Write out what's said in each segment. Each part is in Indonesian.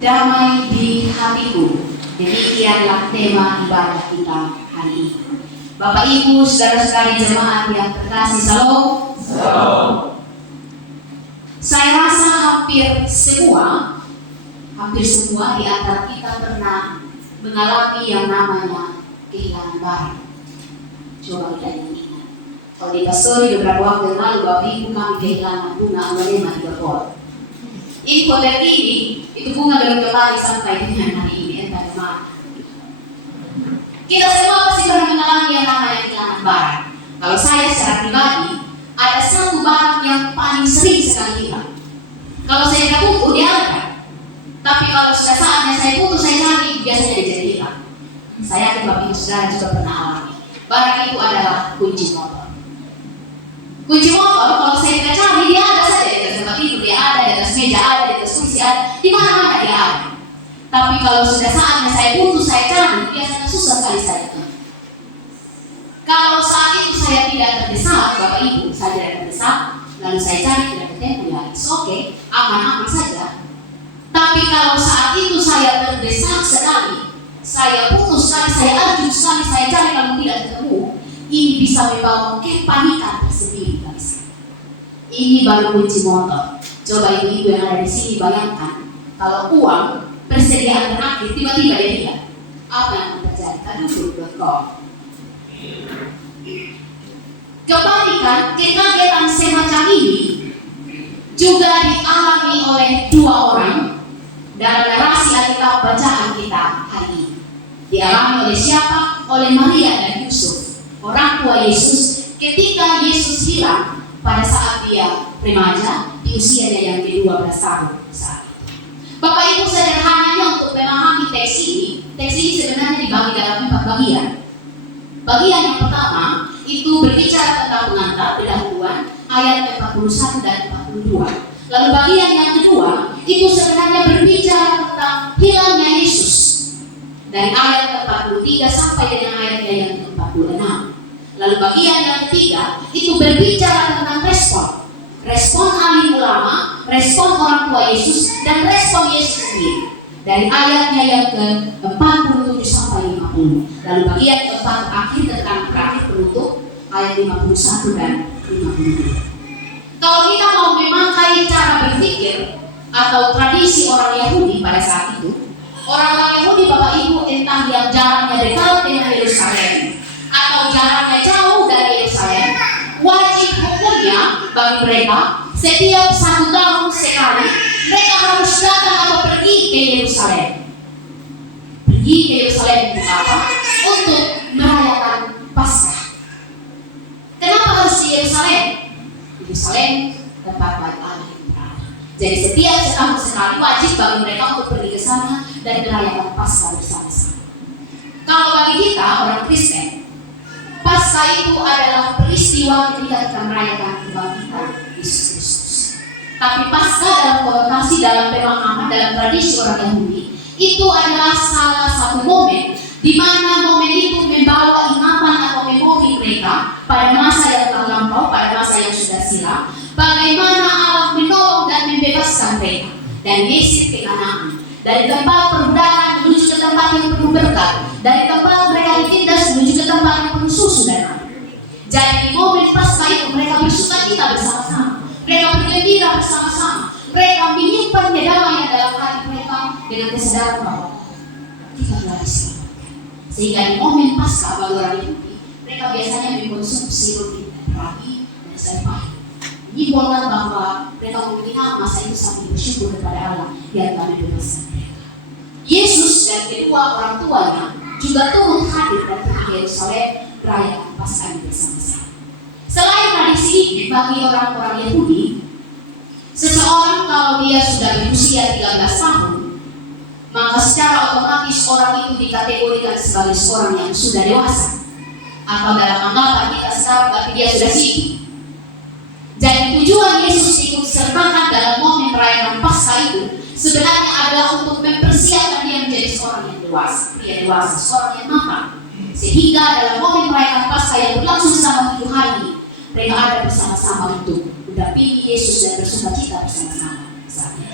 Damai di hatiku. Demikianlah tema ibadah kita hari ini. Bapak Ibu, saudara-saudari jemaat yang terkasih, salam. Saya rasa hampir semua di antara kita pernah mengalami yang namanya kehilangan barang. Coba kita ingat. Kalau di pastori beberapa waktu yang lalu, Bapak Ibu, kami kehilangan bunga amanema 3 pot. Ini kotak ini, itu bunga belum kembali sampai dengan hari ini, entah kemana. Kita semua pasti pernah mengalami yang namanya kehilangan barang. Kalau saya secara pribadi, ada satu barang yang paling sering sekali hilang. Kalau saya tidak butuh, dia ada. Tapi kalau sudah saatnya saya butuh, saya cari, biasanya dia jadi hilang. Saya yakin Bapak Ibu Saudara juga pernah alami. Barang itu adalah kunci motor. Kunci motor, kalau saya tidak cari, dia ada saja di atas tempat tidur, dia ada di atas meja, ada di atas kursi, ada di mana-mana dia ada. Tapi kalau sudah saatnya saya butuh, saya cari, biasanya susah sekali saya itu. Kalau saat itu saya tidak terdesak, Bapak Ibu, saya tidak terdesak, lalu saya cari tidak ketemu, ya oke, aman-aman saja. Tapi kalau saat itu saya terdesak sekali, saya putus sekali, saya arju sekali, saya cari kalau tidak ketemu, ini bisa membawa kepanikan tersendiri bagi saya. Ini baru kunci motor. Coba ibu-ibu yang ada di sini bayangkan, kalau uang persediaan terakhir tiba-tiba dia hilang, apa yang akan terjadi? Kau kepanikan, kekagetan semacam ini juga dialami oleh 2 orang dalam narasi Alkitab bacaan kita hari ini. Dialami oleh siapa? Oleh Maria dan Yusuf, orang tua Yesus, ketika Yesus hilang pada saat dia remaja di usianya yang ke-12 tahun saat itu. Bapak Ibu, sederhananya untuk memahami teks ini sebenarnya dibagi dalam 4 bagian. Bagian yang pertama itu berbicara tentang pengantar pendahuluan ayat 41 dan 42. Lalu bagian yang kedua itu sebenarnya berbicara tentang hilangnya Yesus dari ayat 43 sampai dengan ayatnya yang ke-46. Lalu bagian yang ketiga itu berbicara tentang respon ahli ulama, respon orang tua Yesus, dan respon Yesus sendiri dari ayatnya yang ke-47 sampai 50. Lalu bagian keempat terakhir penutup ayat 51 dan 52. Kalau kita mau memakai cara berpikir atau tradisi orang Yahudi pada saat itu, orang-orang Yahudi Bapak Ibu, entah yang jaraknya dekat dengan Yerusalem atau jaraknya jauh dari Yerusalem, wajib hukumnya bagi mereka setiap 1 tahun sekali mereka harus datang atau pergi ke Yerusalem. Pergi ke Yerusalem untuk apa? Untuk merayakan Paskah. Kenapa harus di Yerusalem? Yerusalem tempat bait Allah berada. Jadi setiap setahun sekali wajib bagi mereka untuk pergi ke sana dan merayakan Paskah bersama-sama. Kalau bagi kita orang Kristen, Paskah itu adalah peristiwa ketika kita merayakan kebangkitan Yesus Kristus. Tapi Paskah dalam konotasi, dalam pemahaman, dalam tradisi orang Yahudi, itu adalah salah satu momen di mana momen itu membawa ingatan atau memori mereka pada masa yang telah lampau, pada masa yang sudah silam, bagaimana Allah menolong dan membebaskan mereka dari Mesir ke Kanaan, dari tempat perbudakan menuju ke tempat yang penuh berkat, dari tempat mereka ditindas menuju ke tempat yang penuh susu dan air. Jadi di momen Paskah itu mereka bersukacita bersama-sama, mereka bergembira bersama-sama, mereka menyimpan kedamaian dalam hati mereka dengan kesadaran bahwa kita telah diselamatkan. Sehingga di momen Paskah bagi orang Yahudi, mereka biasanya mengkonsumsi roti ragi dan sayur pahit, menyimbolkan bahwa mereka mengingat masa itu sambil bersyukur kepada Allah yang telah membebaskan mereka. Yesus dan kedua orang tuanya juga turut hadir dan pergi ke Yerusalem merayakan Paskah bersama-sama. Selain tradisi ini, bagi orang-orang Yahudi, seseorang kalau dia sudah berusia 13 tahun, maka secara otomatis orang itu dikategorikan sebagai seorang yang sudah dewasa, atau dalam anggapan kita sekarang berarti dia sudah sibuk. Jadi tujuan Yesus ikut sertakan dalam momen merayakan Paskah itu sebenarnya adalah untuk mempersiapkan dia menjadi seorang yang dewasa, seorang yang matang, sehingga dalam momen merayakan Paskah yang berlangsung selama 7 hari, mereka ada bersama-sama untuk mendampingi Yesus dan bersukacita bersama-sama saat itu.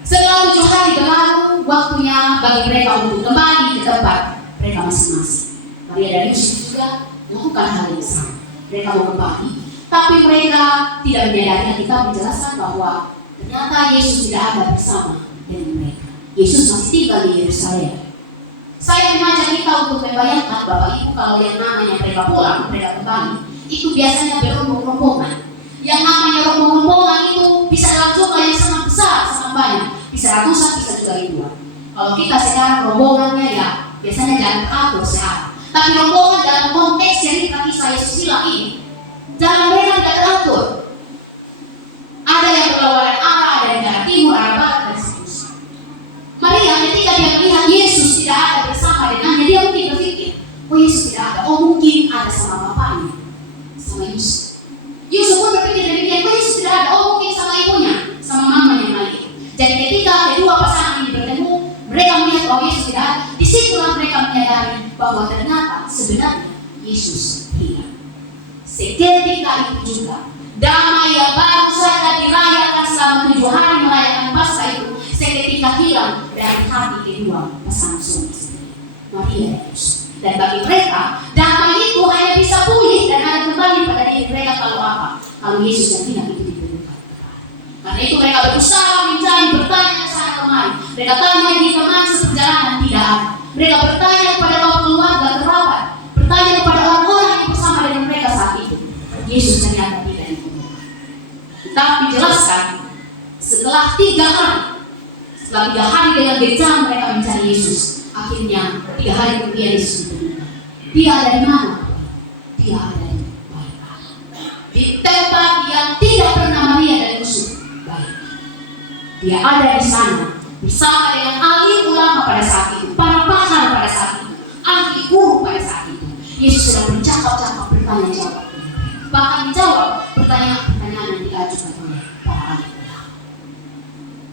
Setelah Setelah 7 hari berlalu, waktunya bagi mereka untuk kembali ke tempat mereka masing-masing. Maria dan Yusuf juga melakukan hal yang sama. Mereka mau kembali, tapi mereka tidak menyadari. Kita menjelaskan bahwa ternyata Yesus tidak ada bersama dengan mereka. Yesus masih tinggal di Yerusalem. Saya mengajak kita untuk membayangkan Bapak Ibu, kalau yang namanya mereka pulang, mereka kembali, itu biasanya berombong-rombongan. Yang namanya rombong-rombongan itu bisa dalam jumlah yang sangat besar, sangat banyak. Bisa ratusan, bisa juga ribuan. Kalau kita sekarang rombongannya ya biasanya jangan teratur sehat. Tapi rombongan dalam konteks yang kisah Yesus bilang ini, jangan mereka tidak teratur. Ada yang berlawanan arah, ada yang arah timur, arah barat, dan seterusnya. Maria ketika dia melihat Yesus tidak ada bersama dengannya, dia mungkin berpikir, oh Yesus tidak ada, oh mungkin ada sama bapaknya, sama Yusuf. Yusuf pun berpikir demikian, oh Yesus tidak ada, oh mungkin sama ibunya, sama mamanya Maria. Jadi ketika kedua pasangan ini bertemu, mereka melihat bahwa Yesus tidak ada. Disitulah mereka menyadari bahwa ternyata sebenarnya Yesus hilang. Seketika itu juga damai yang baru saja dirayakan selama 7 hari merayakan Paskah itu seketika hilang dari hati kedua pasangan suami istri, Maria dan Yusuf. Dan bagi mereka damai itu hanya bisa pulih dan hanya kembali pada diri mereka kalau apa? Kalau Yesus yang hilang itu diperlukan. Karena itu mereka berusaha mencari, bertanya sana kemari. Mereka tanya di teman seperjalanan, tidak ada. Mereka bertanya kepada kaum keluarga kerabat, bertanya kepada orang-orang yang bersama dengan mereka saat itu. Yesus ternyata tidak ditemukan. Tetapi jelaskan setelah 3 hari, setelah 3 hari dengan gencar mereka mencari Yesus, akhirnya 3 hari kemudian Yesus ditemukan. Dia ada di mana? Dia ada di bait Allah, di tempat yang tidak pernah Maria dan Yusuf baik. Dia ada di sana bersama dengan ahli ulama pada saat itu, para pakar pada saat itu, ahli guru pada saat itu. Yesus sedang bercakap-cakap, bertanya jawab, bahkan menjawab pertanyaan-pertanyaan yang diajukan oleh para ahli ulama.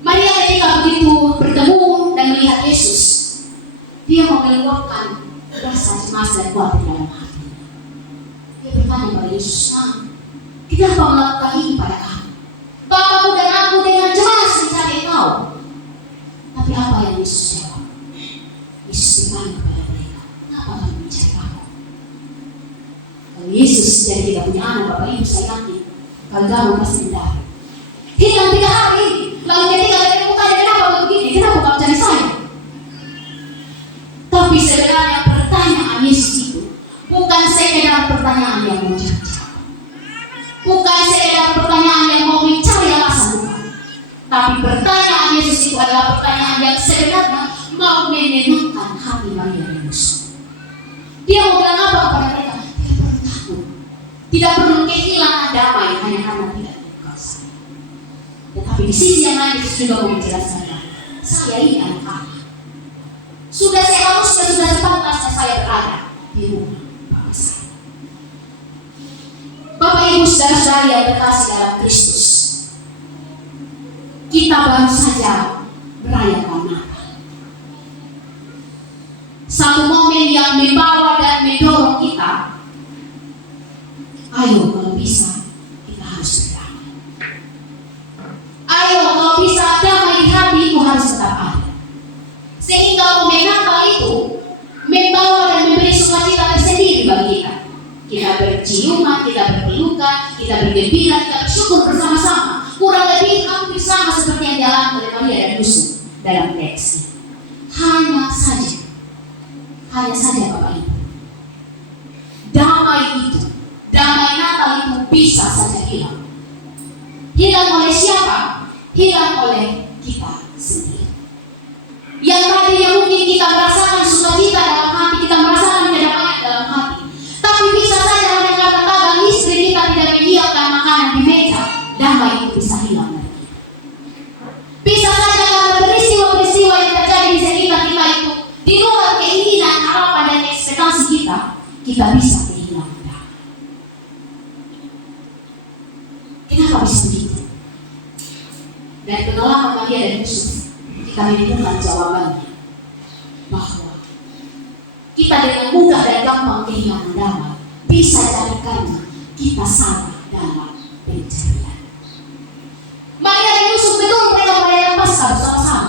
Maria ketika begitu bertemu dan melihat Yesus, dia meluapkan rasa cemas dan khawatir dalam hati. Dia bertanya kepada Yesus, kenapa melakukan ini pada kami? Bapakku dan aku dengan jelas mencari Engkau. Tapi apa yang Yesus jawab? Yesus bertanya kepada mereka, kenapa kamu mencari aku? Kalau Yesus jadi tidak punya anak, Bapak Ibu saya yakin, kalau kamu pasti mendari. Hilang 3 hari, lalu ketika mereka bertanya, kenapa begini? Kenapa kamu cari saya? Tapi sebenarnya pertanyaan Yesus itu bukan sekedar pertanyaan yang mau jawab, bukan sekedar pertanyaan yang mau mencari alasan, bukan. Tapi pertanyaan Yesus itu adalah pertanyaan yang sebenarnya mau menenangkan hati Maria dan Yusuf. Dia mau bilang apa kepada mereka? Tidak perlu takut, tidak perlu kehilangan damai hanya karena tidak ditemukan saya. Tetapi di sisi yang lain Yesus juga mau menjelaskan, saya ini anak Allah. Sudah seharusnya, sudah sepantasnya saya berada di rumah Bapa saya. Bapak Ibu saudara-saudari yang terkasih dalam Kristus, kita baru saja merayakan Natal. Satu momen yang membawa dan mendorong kita, ayo kalau bisa kita harus berdamai. Ayo kalau bisa damai di hati itu harus tetap ada. Sehingga momen Natal itu membawa dan memberi sukacita tersendiri bagi kita. Kita berciuman, kita berpelukan, kita bergembira, kita bersyukur bersama-sama. Kurang lebih hampir sama seperti yang dialami oleh Maria dan Yusuf dalam teks. Hanya saja Bapak Ibu, damai itu, damai Natal itu bisa saja hilang. Hilang oleh siapa? Hilang oleh kita sendiri. Yang tadinya mungkin kita merasakan sukacita dalam hati, kita merasakan kedamaian dalam hati, tapi bisa saja oleh kata-kata istri kita tidak menyiapkan makanan di meja, damai itu bisa hilang dari kita. Bisa saja karena peristiwa-peristiwa yang terjadi di sekitar kita itu di luar keinginan, harapan dan ekspektasi kita bisa kehilangan damai. Kenapa bisa begitu? Dari pengalaman Maria dan Yusuf, kita menemukan jawabannya bahwa kita dengan mudah dan gampang kehilangan damai bisa jadi karena kita salah dalam pencarian. Maria dan Yusuf betul mereka merayakan Paskah bersama-sama,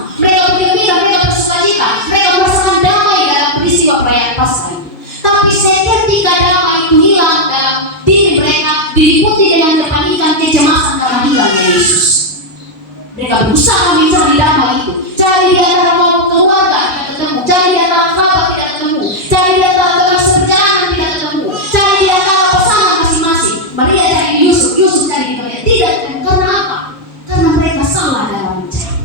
Mereka berusaha mencari damai itu. Cari di antara kaum keluarga tidak ketemu, cari di antara kerabat tidak ketemu, cari di antara teman seperjalanan tidak ketemu, cari di antara pasangan masing-masing. Maria cari di Yusuf, Yusuf cari di Maria, tidak ketemu. Karena apa? Karena mereka salah dalam mencari.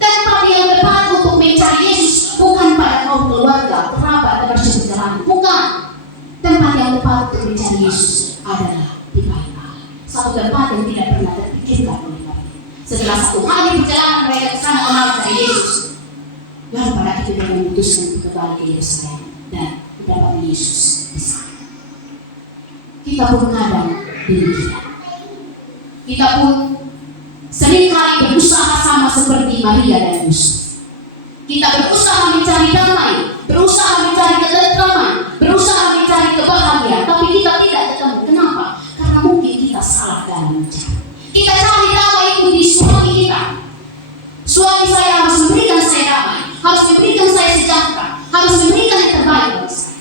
Tempat yang tepat untuk mencari Yesus bukan pada kaum keluarga, kerabat, teman seperjalanan, bukan. Tempat yang tepat untuk mencari Yesus adalah di bait Allah. Satu tempat yang tidak pernah terpikirkan oleh mereka. Setelah satu hari perjalanan mereka ke sana mencari Yesus, lalu pada itu mereka memutuskan untuk kembali ke Yerusalem dan mendapat Yesus di sana. Kita pun kadang demikian. Kita pun seringkali berusaha sama seperti Maria dan Yusuf. Kita berusaha mencari damai, berusaha mencari ketentraman, berusaha mencari kebahagiaan, tapi kita tidak ketemu. Kenapa? Karena mungkin kita salah dalam mencari. Kita cari damai itu di suami kita. Suami saya harus memberikan saya damai, harus memberikan saya sejahtera, harus memberikan yang terbaik bagi saya.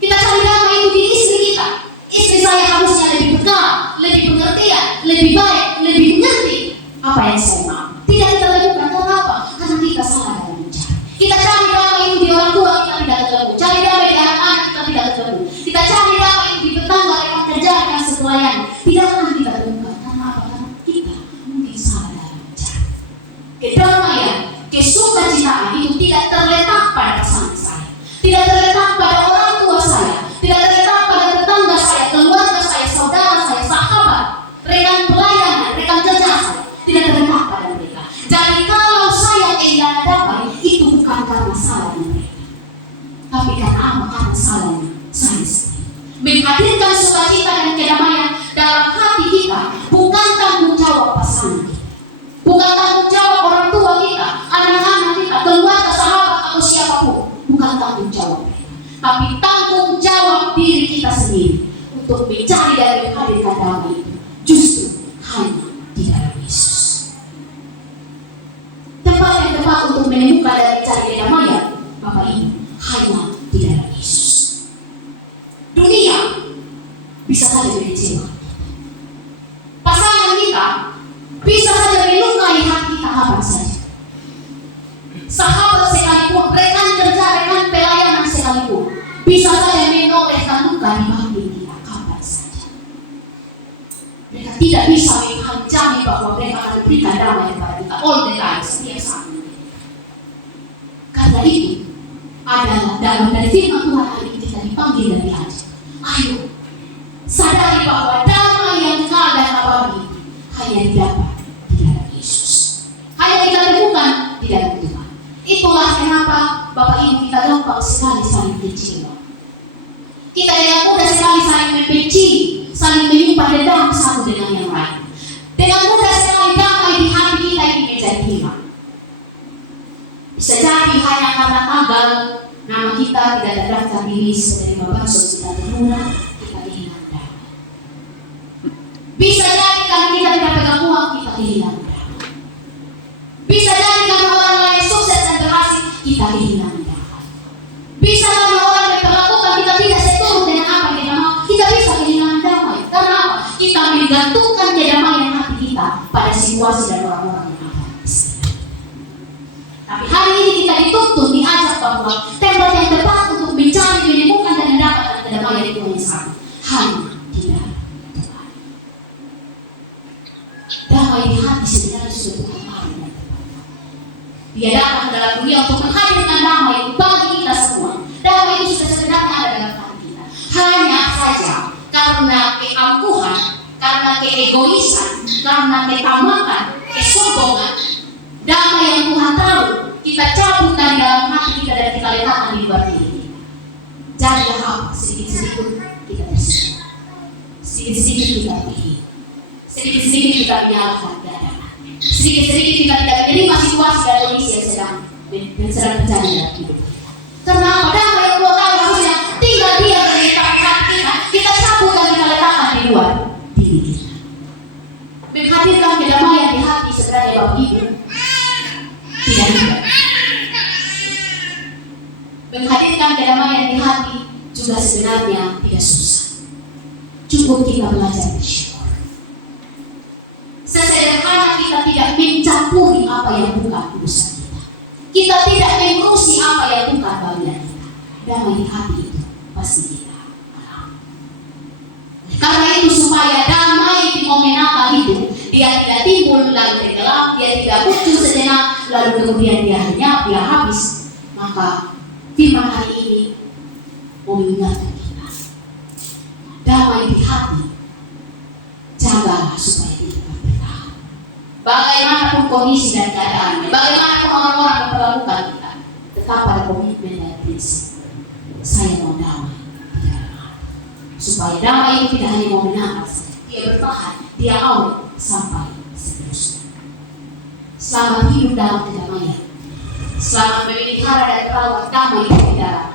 Kita cari damai itu di istri kita. Istri saya harusnya lebih peka, lebih pengertian, lebih baik, lebih mengerti apa yang saya mau. Tidak kita lakukan karena apa? Karena kita salah dalam mencari. Kita cari damai itu di orang tua kita tidak ketemu, cari damai di anak-anak kita tidak ketemu. Kita cari damai itu di tetangga rekan kerja yang sepelayan, tidak akan kita temukan. Karena apa? Karena kita mungkin salah dalam mencari. Kedamaian, kesukacitaan itu tidak terletak pada pasangan saya, tidak terletak pada orang tua saya, tidak terletak pada tetangga saya, keluarga saya, saudara saya, sahabat, rekan pelayanan, rekan kerja saya, tidak terletak pada mereka. Jadi kalau saya kehilangan damai, itu bukan karena salahnya mereka, tapi karena apa? Karena salahnya saya sendiri. Menghadirkan sukacita dan kedamaian dalam hati kita bukan tanggung jawab pasangan kita, bukan tanggung jawab orang tua kita, anak-anak kita, keluarga, sahabat atau siapapun, bukan tanggung jawab mereka, tapi tanggung jawab diri kita sendiri untuk mencari dan menghadirkan damai itu justru hanya di dalam Yesus. Tempat yang tepat untuk menemukan dan mencari kedamaian, Bapak Ibu, hanya di dalam Yesus. Dunia bisa saja mengecewakan, pasangan kita bisa saja melukai hati kita kapan saja. Sahabat sekalipun, rekan kerja, rekan pelayanan sekalipun, bisa saja menorehkan luka di batin kita kapan saja. Mereka tidak bisa menjamin bahwa mereka akan berikan damai kepada kita all the time, setiap saat ini. Karena itu adalah dalam dari firman Tuhan hari ini kita dipanggil dan diajak. Ayo, sadari bahwa damai yang kekal dan abadi hanya didapat di dalam Yesus. Hanya kita temukan di dalam Tuhan. Itulah kenapa Bapak Ibu kita gampang sekali saling kecewa. Kita dengan mudah sekali saling membenci, saling menyimpan dendam satu dengan yang lain. Dengan mudah sekali damai di hati kita ini menjadi hilang. Bisa jadi hanya karena tanggal nama kita tidak terdaftar di list penerima bansos kita tertunda, kita kehilangan damai. Bisa jadi karena kita tidak pegang uang, kita kehilangan damai. Bisa jadi karena orang lain sukses dan berhasil, kita kehilangan damai. Bisa karena orang yang perlakukan kita tidak seturut dengan apa yang kita mau, kita bisa kehilangan damai. Karena apa? Kita menggantungkan kedamaian hati kita pada situasi dan orang-orang yang ada. Tapi hari ini kita dituntut, diajak bahwa tempat yang tepat untuk mencari, menemukan dan mendapatkan kedamaian itu hanya satu, hanya di dalam Tuhan. Damai di hati sebenarnya sudah Tuhan tahu. Dia datang ke dalam dunia untuk menghadirkan damai bagi kita semua. Damai itu sudah sebenarnya ada dalam hati kita. Hanya saja karena keangkuhan, karena keegoisan, karena ketamakan, kesombongan, damai yang Tuhan tahu kita cabut dari dalam hati kita dan kita letakkan di luar diri kita. Jadilah apa? Sedikit-sedikit kita bersih, sedikit-sedikit kita pilih, sedikit-sedikit kita menyalahkan keadaan, sedikit-sedikit kita tidak menerima situasi dan kondisi yang sedang terjadi dalam hidup kita. Karena apa? Damai yang Tuhan tahu harusnya tinggal dia dan letakkan hati kita cabut dan kita letakkan di luar diri kita. Menghadirkan kedamaian di hati sebenarnya Bapak Ibu tidak mudah. Menghadirkan kedamaian di hati juga sebenarnya tidak susah. Cukup kita belajar bersyukur. Sesederhana kita tidak mencampuri apa yang bukan urusan kita. Kita tidak mengurusi apa yang bukan bagian kita. Damai di hati itu pasti kita alami. Karena itu supaya damai di momen Natal itu, dia tidak timbul lalu tenggelam, dia tidak muncul sejenak lalu kemudian dia habis. Maka firman hari ini mengingatkan kita, damai di hati, jagalah supaya kita bertahan. Bagaimanapun kondisi dan keadaannya, bagaimanapun orang-orang memperlakukan kita, tetap pada komitmen dan prinsip. Saya mau damai di dalam hati. Supaya damai itu tidak hanya mau menangkap saja, dia bertahan, dia awet sampai seterusnya. Selamat hidup dalam kedamaian. Selamat memelihara dan merawat damai di dalam